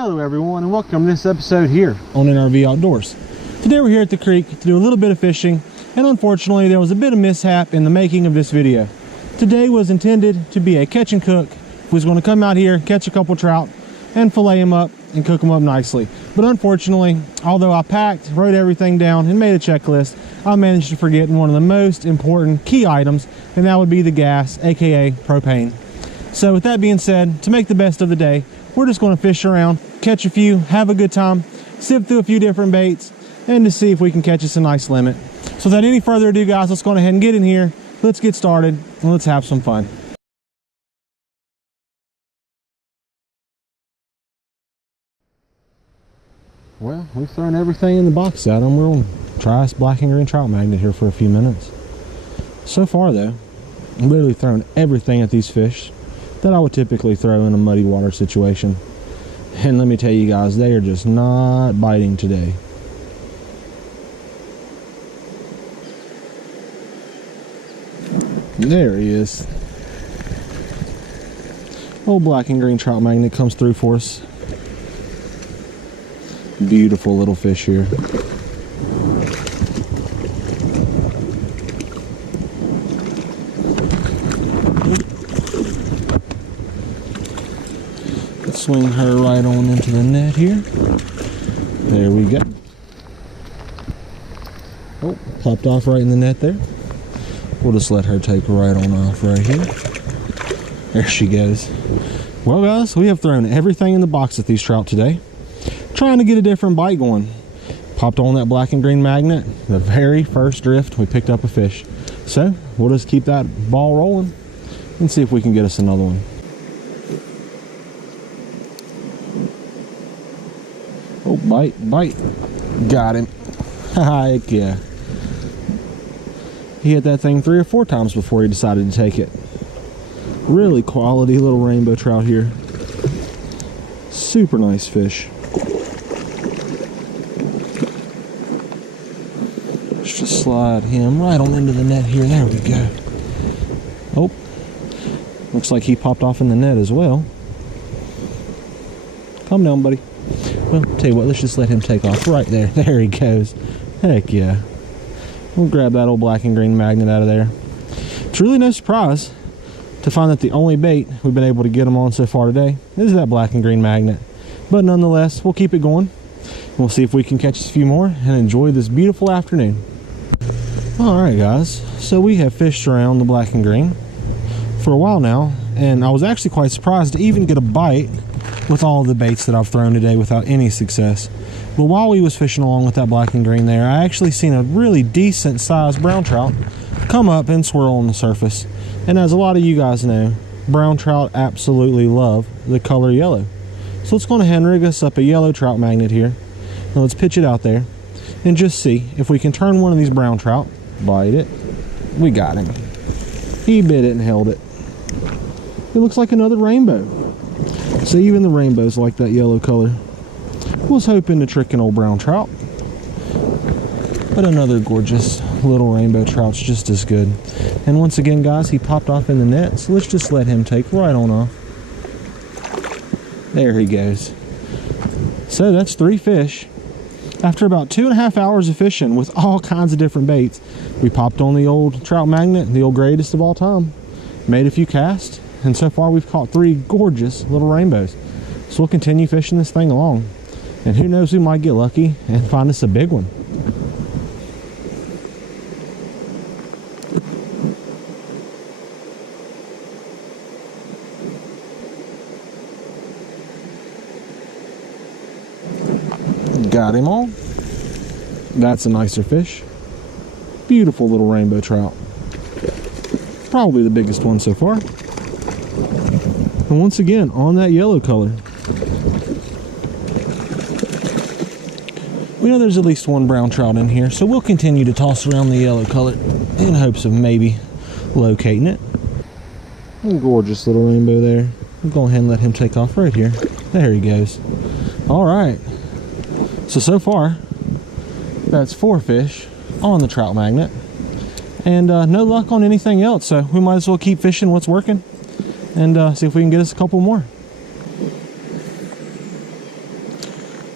Hello everyone, and welcome to this episode here on NRV Outdoors. Today we're here at the creek to do a little bit of fishing, and unfortunately there was a bit of mishap in the making of this video. Today was intended to be a catch and cook. We was going to come out here, catch a couple trout, and fillet them up and cook them up nicely. But unfortunately, although I packed, wrote everything down, and made a checklist, I managed to forget one of the most important key items, and that would be the gas, aka propane. So with that being said, to make the best of the day, we're just going to fish around, catch a few, have a good time, sift through a few different baits, and to see if we can catch us a nice limit. So without any further ado, guys, let's go ahead and get in here. Let's get started, and let's have some fun. Well, we've thrown everything in the box at them. We'll try this black and green trout magnet here for a few minutes. So far, though, I've literally thrown everything at these fish that I would typically throw in a muddy water situation. And let me tell you guys, they are just not biting today. There he is. Old black and green trout magnet comes through for us. Beautiful little fish here. Let's swing her right on into the net here. There we go. Oh, popped off right in the net there. We'll just let her take right on off right here. There she goes. Well guys, we have thrown everything in the box at these trout today, trying to get a different bite going. Popped on that black and green magnet. The very first drift we picked up a fish. So we'll just keep that ball rolling and see if we can get us another one. Oh, bite. Got him. Heck yeah. He hit that thing 3 or 4 times before he decided to take it. Really quality little rainbow trout here. Super nice fish. Let's just slide him right on into the net here. There we go. Oh, looks like he popped off in the net as well. Calm down, buddy. Well, tell you what, let's just let him take off right there. There he goes. Heck yeah. We'll grab that old black and green magnet out of there. It's really no surprise to find that the only bait we've been able to get them on so far today is that black and green magnet. But nonetheless, we'll keep it going. We'll see if we can catch a few more and enjoy this beautiful afternoon. Alright guys, so we have fished around the black and green for a while now, and I was actually quite surprised to even get a bite with all of the baits that I've thrown today without any success. But while we was fishing along with that black and green there, I actually seen a really decent sized brown trout come up and swirl on the surface. And as a lot of you guys know, brown trout absolutely love the color yellow. So let's go ahead and rig us up a yellow trout magnet here. Now let's pitch it out there and just see if we can turn one of these brown trout, bite it. We got him. He bit it and held it. It looks like another rainbow. So even the rainbows like that yellow color. Was hoping to trick an old brown trout, but another gorgeous little rainbow trout's just as good. And once again guys, he popped off in the net, so let's just let him take right on off. There he goes. So that's 3 fish. After about 2.5 hours of fishing with all kinds of different baits, we popped on the old trout magnet, the old greatest of all time, made a few casts, and so far we've caught 3 gorgeous little rainbows. So we'll continue fishing this thing along, and who knows, we might get lucky and find us a big one. Got him all. That's a nicer fish. Beautiful little rainbow trout. Probably the biggest one so far. And once again, on that yellow color. We know there's at least 1 brown trout in here, so we'll continue to toss around the yellow color in hopes of maybe locating it. A gorgeous little rainbow there. We'll go ahead and let him take off right here. There he goes. All right. So far, that's 4 fish on the trout magnet. And no luck on anything else, so we might as well keep fishing what's working and see if we can get us a couple more.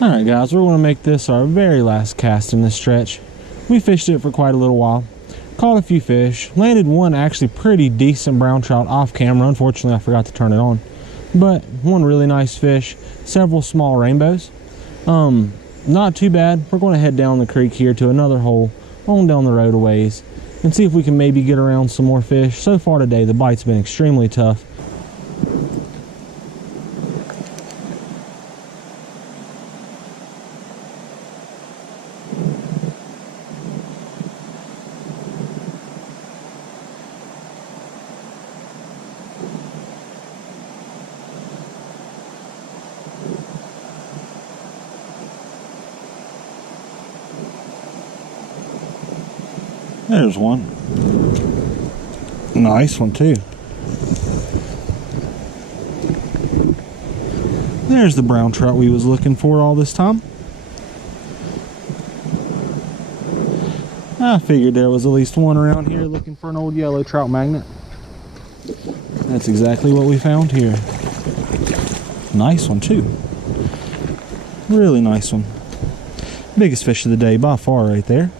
Alright guys, we're going to make this our very last cast in this stretch. We fished it for quite a little while. Caught a few fish. Landed one actually pretty decent brown trout off camera. Unfortunately, I forgot to turn it on. But one really nice fish. Several small rainbows. Not too bad. We're going to head down the creek here to another hole on down the road a ways and see if we can maybe get around some more fish. So far today, the bite's been extremely tough. There's one. Nice one too. There's the brown trout we was looking for all this time. I figured there was at least one around here looking for an old yellow trout magnet. That's exactly what we found here. Nice one too. Really nice one. Biggest fish of the day by far right there.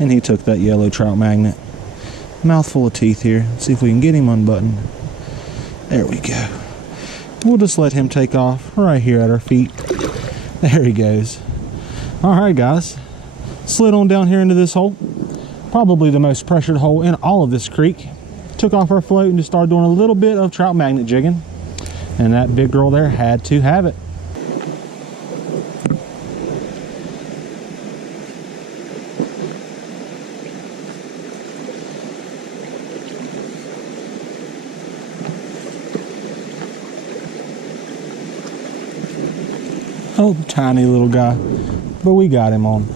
And he took that yellow trout magnet. Mouthful of teeth here. Let's see if we can get him unbuttoned. There we go. We'll just let him take off right here at our feet. There he goes. Alright guys. Slid on down here into this hole. Probably the most pressured hole in all of this creek. Took off our float and just started doing a little bit of trout magnet jigging. And that big girl there had to have it. Oh, tiny little guy, but we got him on.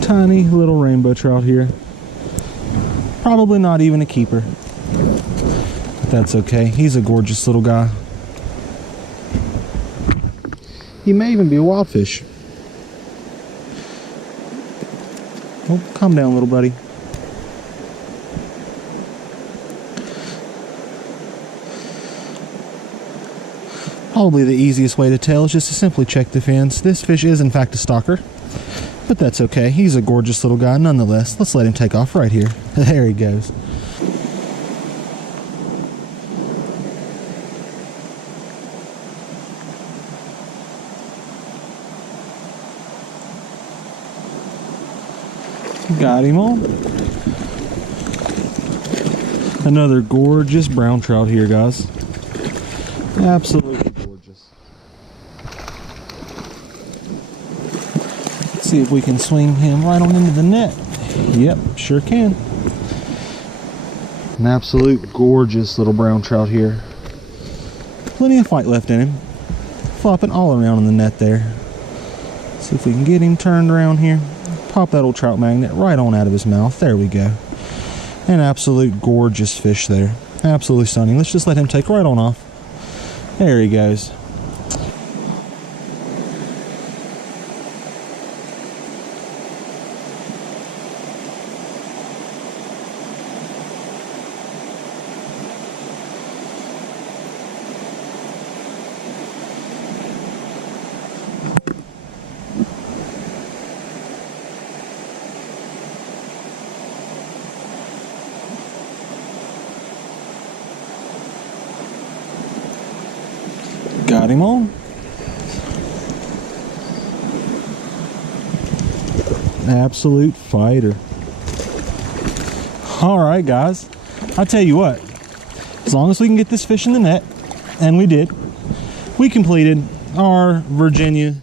Tiny little rainbow trout here. Probably not even a keeper. But that's okay, he's a gorgeous little guy. He may even be a wild fish. Oh, calm down, little buddy. Probably the easiest way to tell is just to simply check the fins. This fish is in fact a stalker, but that's okay. He's a gorgeous little guy nonetheless. Let's let him take off right here. There he goes. Got him on. Another gorgeous brown trout here, guys. Absolutely gorgeous. Let's see if we can swing him right on into the net. Yep, sure can. An absolute gorgeous little brown trout here. Plenty of fight left in him. Flopping all around in the net there. See if we can get him turned around here. Pop that old trout magnet right on out of his mouth. There we go. An absolute gorgeous fish there. Absolutely stunning. Let's just let him take right on off. There he goes. Got him on. Absolute fighter. Alright guys, I'll tell you what, as long as we can get this fish in the net, and we did, we completed our Virginia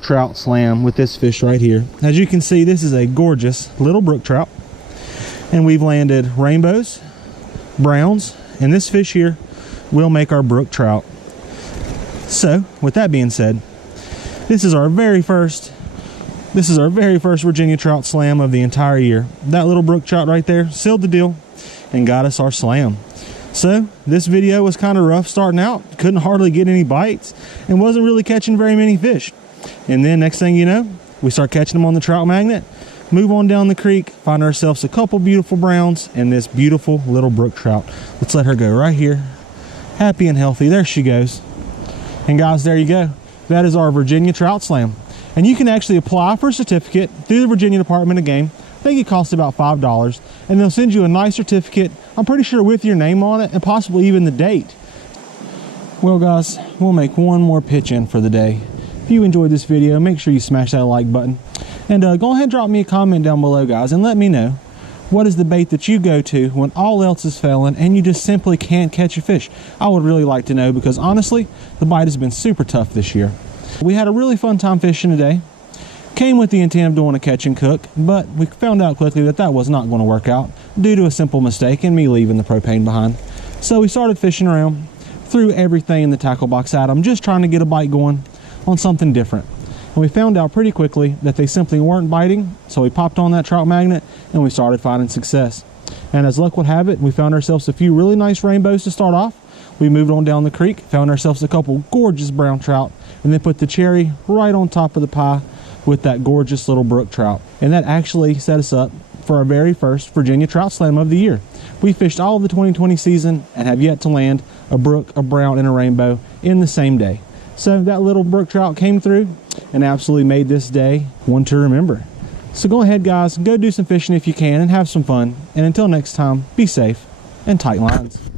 trout slam with this fish right here. As you can see, this is a gorgeous little brook trout, and we've landed rainbows, browns, and this fish here will make our brook trout. So, with that being said, this is our very first Virginia trout slam of the entire year. That little brook trout right there sealed the deal and got us our slam. So, this video was kind of rough starting out. Couldn't hardly get any bites and wasn't really catching very many fish. And then next thing you know, we start catching them on the trout magnet, move on down the creek, find ourselves a couple beautiful browns and this beautiful little brook trout. Let's let her go right here. Happy and healthy. There she goes. And guys, there you go. That is our Virginia Trout Slam. And you can actually apply for a certificate through the Virginia Department of Game. I think it costs about $5. And they'll send you a nice certificate, I'm pretty sure with your name on it and possibly even the date. Well guys, we'll make one more pitch in for the day. If you enjoyed this video, make sure you smash that like button. And go ahead and drop me a comment down below, guys, and let me know, what is the bait that you go to when all else is failing and you just simply can't catch a fish? I would really like to know, because honestly, the bite has been super tough this year. We had a really fun time fishing today. Came with the intent of doing a catch and cook, but we found out quickly that that was not going to work out due to a simple mistake and me leaving the propane behind. So we started fishing around, threw everything in the tackle box at them, just trying to get a bite going on something different. And we found out pretty quickly that they simply weren't biting, so we popped on that trout magnet and we started finding success. And as luck would have it, we found ourselves a few really nice rainbows to start off. We moved on down the creek, found ourselves a couple gorgeous brown trout, and then put the cherry right on top of the pie with that gorgeous little brook trout. And that actually set us up for our very first Virginia Trout Slam of the year. We fished all of the 2020 season and have yet to land a brook, a brown, and a rainbow in the same day. So that little brook trout came through and absolutely made this day one to remember. So go ahead, guys, go do some fishing if you can and have some fun. And until next time, be safe and tight lines.